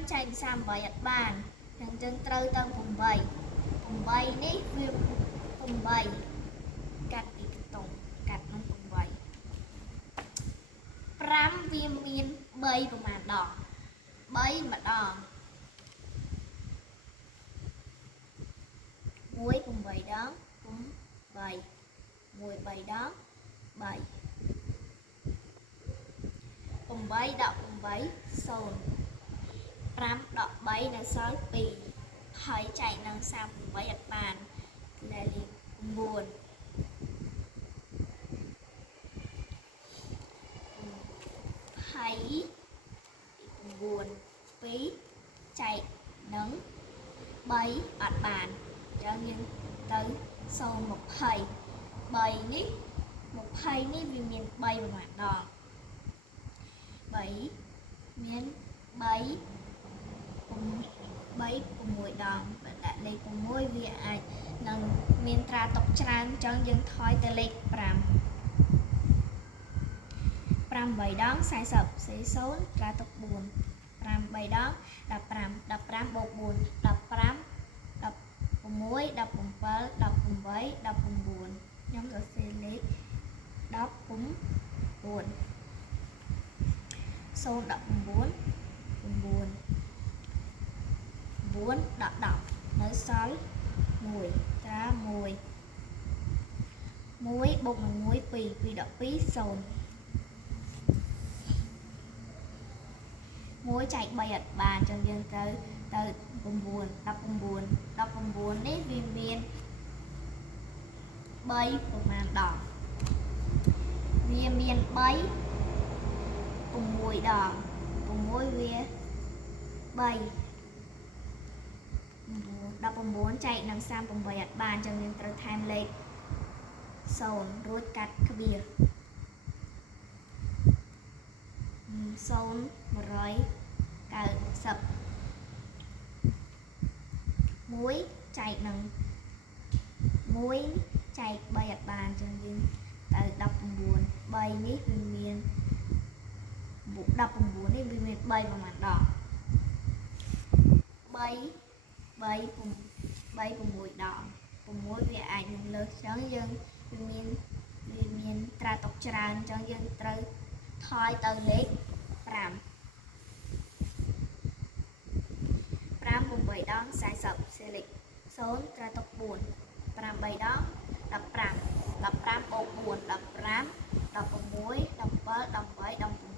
5ចែក38អត់បានអញ្ចឹងត្រូវទៅ8 8នេះវា8កាត់ពីកន្ទង់កាត់នឹង8 5វាមាន3ប្រមាណដង3ម្ដង1 8ដង8 1 3ដង3 8ដក8 0 5ដក3នៅសល់2ហើយចែកនឹង38អត់បានលេខ9ហើយ9 2ចែកនឹង3អត់បានអញ្ចឹងយើងទៅ0 20 3នេះ20នេះវាមាន3ប្រមាណដង3មាន3 6ដងបើដាក់លេខ6វាអាចនឹងមានត្រាតុកច្រើនអញ្ចឹងយើងថយទៅលេខ5 8ដង40សេ0ត្រាតុក4 5 3ដង15 15បូក4 15 16 17 18 19ខ្ញុំសរសេរលេខ19 0 19 9 9ដក10នៅសល់1ត្រា1 1បូកនឹង1 2 2ដក2 0 1ចែក3អត់បានអញ្ចឹងយើងទៅ9 19នេះវាមាន3ប្រមាណដងវាមាន3 6ដង6វា3 19ចែកនឹង38អត់បានអញ្ចឹងយើងត្រូវថែមលេខ0រួចកាត់ក្បៀល0 190 1ចែកនឹង1ចែក3អត់បានអញ្ចឹងយើងទៅ19 3នេះវាមាន19នេះវាមាន3ប្រមាណដង3 6ដង6វាអាចនឹងលើសអញ្ចឹងយើងវាមានត្រាតុកច្រើនអញ្ចឹងយើងត្រូវថយទៅលេខ5 5 8ដង40សេលេខ0ត្រាតុក4 5 3ដង15 15បូក4 15 16 17 18 19